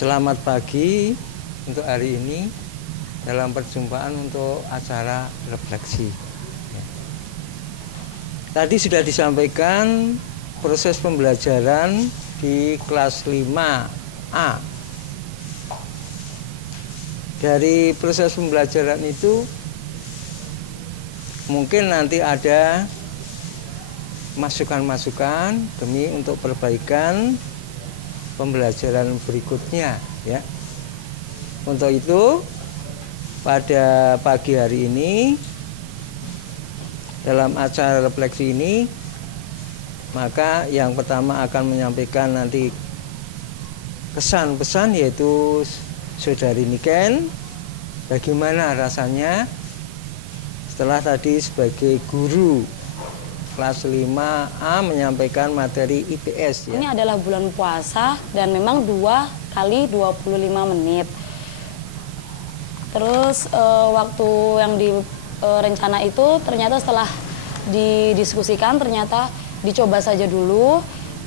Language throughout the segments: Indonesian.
Selamat pagi untuk hari ini dalam perjumpaan untuk acara refleksi. Tadi sudah disampaikan proses pembelajaran di kelas 5A. Dari proses pembelajaran itu mungkin nanti ada masukan-masukan demi untuk perbaikan pembelajaran berikutnya ya. Untuk itu pada pagi hari ini dalam acara refleksi ini maka yang pertama akan menyampaikan nanti kesan-pesan yaitu Saudari Niken, bagaimana rasanya setelah tadi sebagai guru kelas 5A menyampaikan materi IPS ya. Ini adalah bulan puasa dan memang 2 kali 25 menit. Terus waktu yang di rencana itu ternyata setelah didiskusikan ternyata dicoba saja dulu.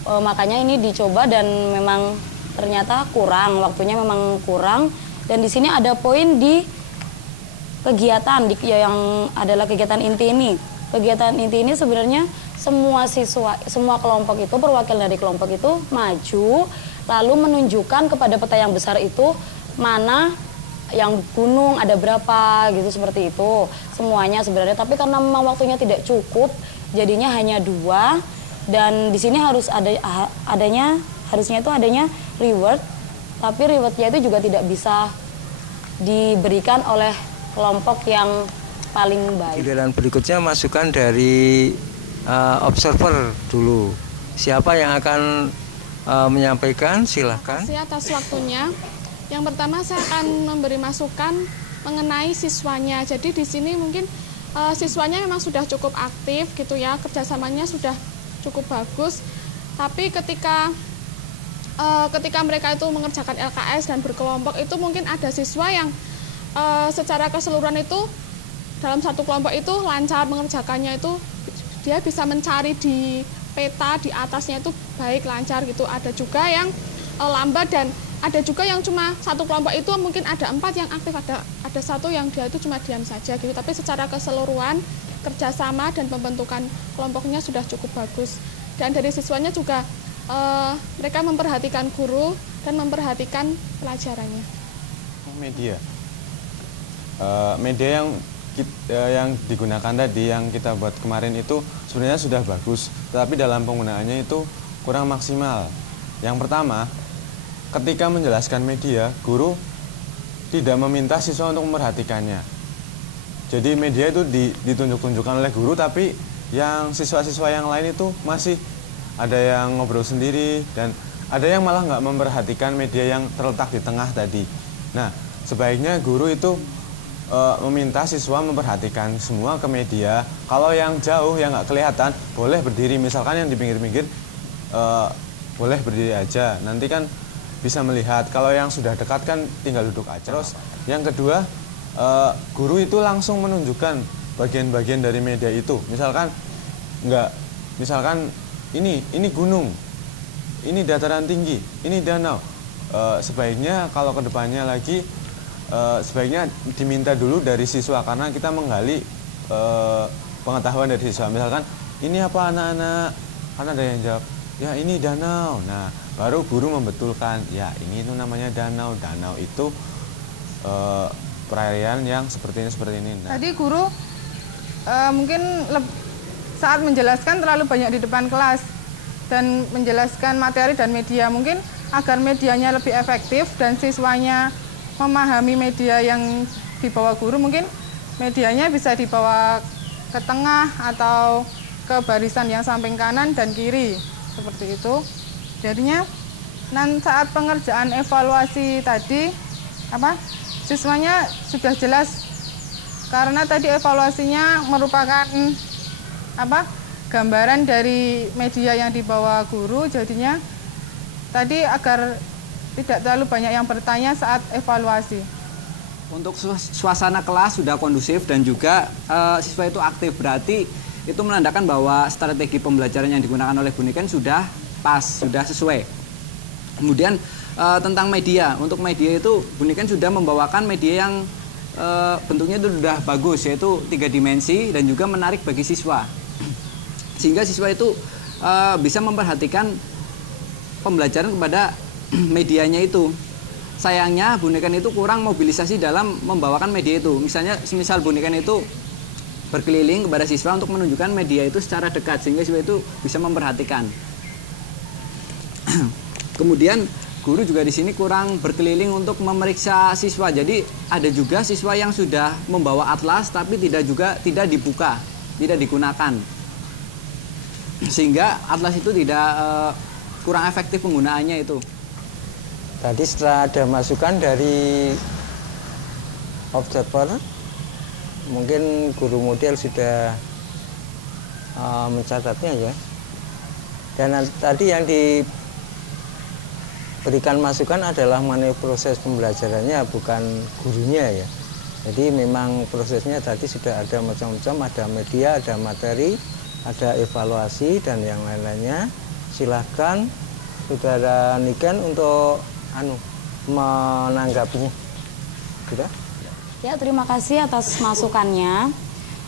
Makanya ini dicoba dan memang ternyata kurang, waktunya memang kurang. Dan di sini ada poin di kegiatan yang adalah kegiatan inti ini. Kegiatan inti ini sebenarnya semua siswa, semua kelompok itu, perwakilan dari kelompok itu maju, lalu menunjukkan kepada peta yang besar itu mana yang gunung ada berapa gitu seperti itu semuanya sebenarnya. Tapi karena memang waktunya tidak cukup, jadinya hanya 2 dan di sini harus harusnya itu adanya reward, tapi rewardnya itu juga tidak bisa diberikan oleh kelompok yang paling baik. Giliran berikutnya masukan dari observer dulu. Siapa yang akan menyampaikan? Silahkan. Terima kasih atas waktunya. Yang pertama saya akan memberi masukan mengenai siswanya. Jadi di sini mungkin siswanya memang sudah cukup aktif gitu ya, kerjasamanya sudah cukup bagus. Tapi ketika mereka itu mengerjakan LKS dan berkelompok itu mungkin ada siswa yang secara keseluruhan itu dalam satu kelompok itu lancar mengerjakannya, itu dia bisa mencari di peta di atasnya itu baik lancar gitu. Ada juga yang lambat dan ada juga yang cuma satu kelompok itu mungkin ada 4 yang aktif, ada 1 yang dia itu cuma diam saja gitu. Tapi secara keseluruhan kerjasama dan pembentukan kelompoknya sudah cukup bagus. Dan dari siswanya juga mereka memperhatikan guru dan memperhatikan pelajarannya. Media yang digunakan tadi, yang kita buat kemarin itu sebenarnya sudah bagus, tetapi dalam penggunaannya itu kurang maksimal. Yang pertama, ketika menjelaskan media, guru tidak meminta siswa untuk memperhatikannya. Jadi media itu ditunjuk-tunjukkan oleh guru, tapi yang siswa-siswa yang lain itu masih ada yang ngobrol sendiri dan ada yang malah nggak memperhatikan media yang terletak di tengah tadi. Nah, sebaiknya guru itu meminta siswa memperhatikan semua ke media. Kalau yang jauh, yang nggak kelihatan, boleh berdiri. Misalkan yang di pinggir-pinggir boleh berdiri aja. Nanti kan bisa melihat. Kalau yang sudah dekat kan tinggal duduk aja. Terus yang kedua, guru itu langsung menunjukkan bagian-bagian dari media itu. Misalkan ini gunung, ini dataran tinggi, ini danau. Sebaiknya kalau kedepannya lagi sebaiknya diminta dulu dari siswa, karena kita menggali pengetahuan dari siswa. Misalkan ini apa anak-anak, kan ada yang jawab ya ini danau. Nah baru guru membetulkan ya ini itu namanya danau. Danau itu perairan yang seperti ini. Nah, tadi guru mungkin saat menjelaskan terlalu banyak di depan kelas dan menjelaskan materi dan media, mungkin agar medianya lebih efektif dan siswanya memahami media yang dibawa guru, mungkin medianya bisa dibawa ke tengah atau ke barisan yang samping kanan dan kiri seperti itu. Jadinya saat pengerjaan evaluasi tadi siswanya sudah jelas, karena tadi evaluasinya merupakan gambaran dari media yang dibawa guru. Jadinya tadi agar tidak terlalu banyak yang bertanya saat evaluasi. Untuk suasana kelas sudah kondusif dan juga siswa itu aktif, berarti itu menandakan bahwa strategi pembelajaran yang digunakan oleh Bu Niken sudah pas, sudah sesuai. Kemudian tentang media. Untuk media itu Bu Niken sudah membawakan media yang bentuknya itu sudah bagus, yaitu 3 dimensi dan juga menarik bagi siswa. Sehingga siswa itu bisa memperhatikan pembelajaran kepada medianya itu. Sayangnya Bu Niken itu kurang mobilisasi dalam membawakan media itu. Misalnya, semisal Bu Niken itu berkeliling kepada siswa untuk menunjukkan media itu secara dekat, sehingga siswa itu bisa memperhatikan. Kemudian guru juga di sini kurang berkeliling untuk memeriksa siswa. Jadi ada juga siswa yang sudah membawa atlas tapi tidak dibuka, tidak digunakan. Sehingga atlas itu tidak kurang efektif penggunaannya itu. Tadi setelah ada masukan dari observer, mungkin guru model sudah mencatatnya ya. Dan tadi yang diberikan masukan adalah mengenai proses pembelajarannya, bukan gurunya ya. Jadi memang prosesnya tadi sudah ada macam-macam, ada media, ada materi, ada evaluasi dan yang lain-lainnya. Silahkan Saudara Niken untuk menanggapinya. Sudah? Ya, terima kasih atas masukannya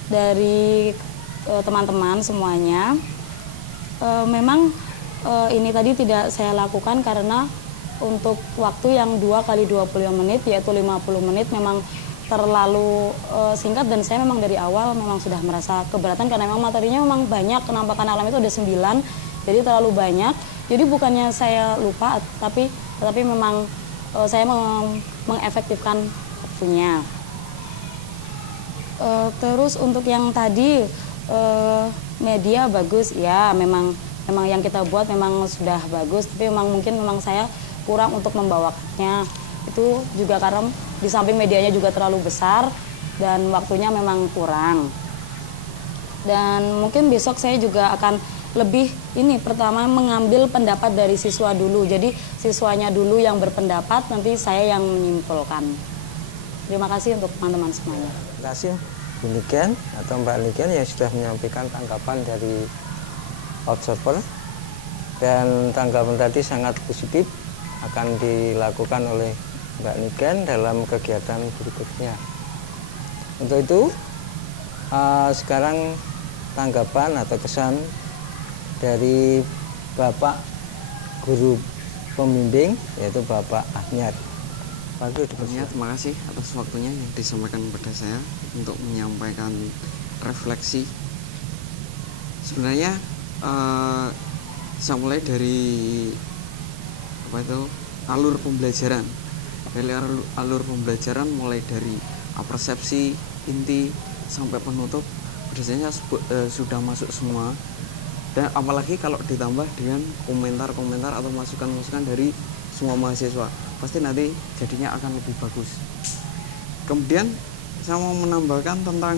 dari teman-teman semuanya. Memang ini tadi tidak saya lakukan karena untuk waktu yang 2 kali 25 menit, yaitu 50 menit memang terlalu singkat, dan saya memang dari awal memang sudah merasa keberatan karena memang materinya memang banyak. Penampakan alam itu ada 9, jadi terlalu banyak. Jadi bukannya saya lupa, tapi memang saya mengefektifkan waktunya. Terus untuk yang tadi media bagus, ya memang yang kita buat memang sudah bagus, tapi mungkin saya kurang untuk membawakannya. Itu juga karena di samping medianya juga terlalu besar dan waktunya memang kurang. Dan mungkin besok saya juga akan lebih pertama mengambil pendapat dari siswa dulu. Jadi siswanya dulu yang berpendapat, nanti saya yang menyimpulkan. Terima kasih untuk teman-teman semuanya. Terima kasih Bu Niken atau Mbak Niken yang sudah menyampaikan tanggapan dari observer. Dan tanggapan tadi sangat positif, akan dilakukan oleh Mbak Niken dalam kegiatan berikutnya. Untuk itu sekarang tanggapan atau kesan dari Bapak Guru Pembimbing, yaitu Bapak Ahmad. Pak Guru, terima kasih atas waktunya yang disampaikan kepada saya untuk menyampaikan refleksi. Sebenarnya saya mulai dari alur pembelajaran. Dari alur pembelajaran mulai dari persepsi, inti sampai penutup biasanya sudah masuk semua. Dan apalagi kalau ditambah dengan komentar-komentar atau masukan-masukan dari semua mahasiswa, pasti nanti jadinya akan lebih bagus. Kemudian saya mau menambahkan tentang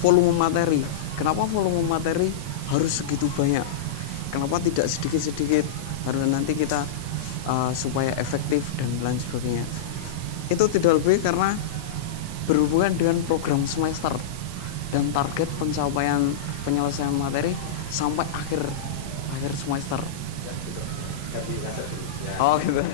volume materi. Kenapa volume materi harus segitu banyak? Kenapa tidak sedikit-sedikit? Harus nanti kita supaya efektif dan lain sebagainya. Itu tidak lebih karena berhubungan dengan program semester dan target penyelesaian materi sampai akhir semester. Oh gitu.